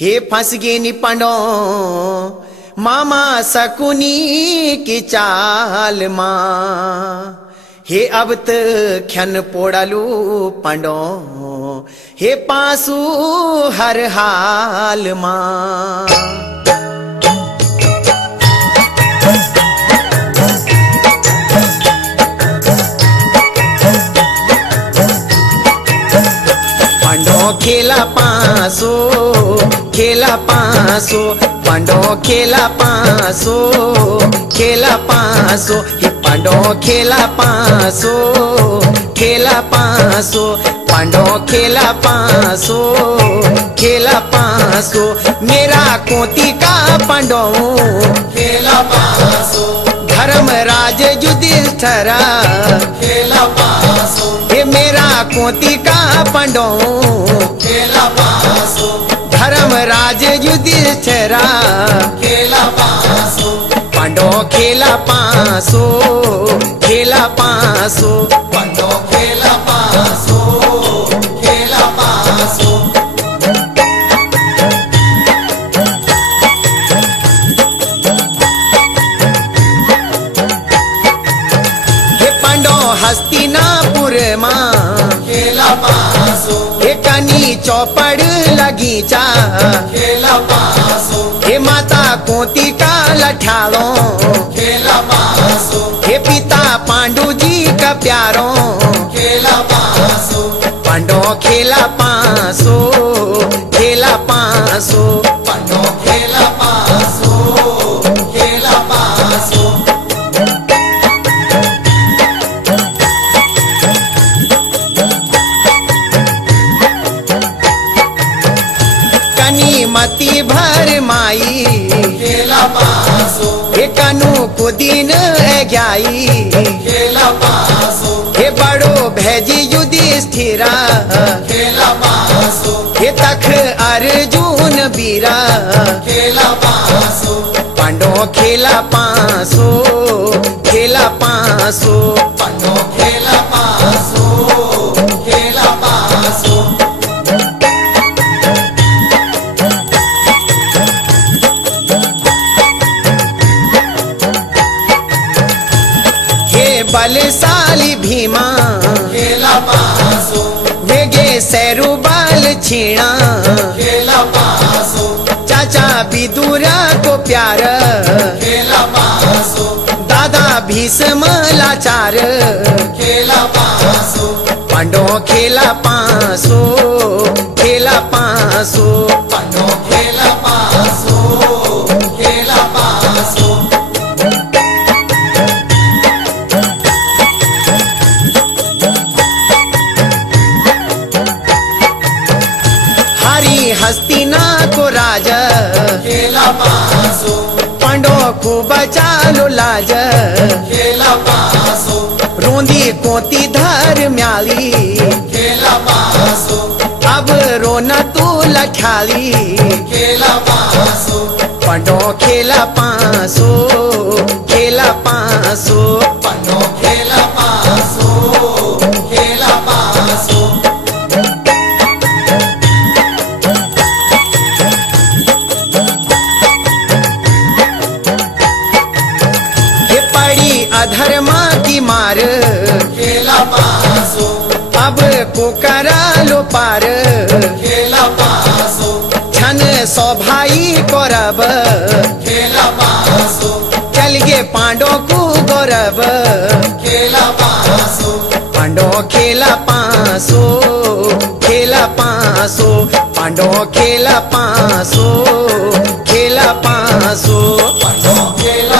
हे फंस गे नि पंडो मामा सकुनी की चाल माँ। हे अब ख्यन पोड़लू पंडो हे पासू हर हाल माँ। खेला पासो खेला पासो पंडो खेला पासो खेला पासो हे पंडो खेला पासो खेला पासो पंडो खेला पासो खेला पासो मेरा कोती का पंडो खेला पासो धर्मराज युधिष्ठिर खेला पासो हे मेरा कोती का पंडो खेला पासो धर्मराज युधिष्ठिर खेला पासो पंडो खेला पासो खेला पासो पंडो खेला पासो खेला पासो। हे पंडो हस्तिनापुर माँ खेला पासो हे कनी चौपड़ लगीचा खेला पासो हे माता कोती का लठालो खेला पासो हे पिता पांडु जी का प्यारो खेला पासो पंडो खेला पासो खेला पासो पंडो खेला पासो खेला पासो। मती भर माई खेला पासो हे कनु को दिन ग्याई खेला पासो हे बड़ो भेजी युधिष्ठिर खेला पासो हे तख अर्जुन बीरा खेला पासो पंडो खेला पासो खेला पासो पंडो खेला पासो खेला पासो। बलशाली भीमा खेला पासो वेगे सैरु बाल छीणा खेला पासो चाचा विदुरा को प्यार खेला पासो दादा भीष्म लाचार खेला पासो पंडो खेला पासो खेला पासो पंडो खेला पासो खेला पासो। हस्तिना को राजा खेला पासो पंडो को बचालो लाज खेला पासो रोंदी कोती धर म्याली खेला पासो अब रोना तू लखाली खेला पासो पंडो खेला पासो खेला पासो पंडो खेला पासो खेला पासो। अधर्मा की मार खेला पासो अब को करा लो पार खेला पासो छन सौ भाई कौरव खेला पासो चल गे पांडो को गौरव खेला पासो पांडो खेला पासो खेला पासो पांडो खेला पासो खेला पासो पंडो खेला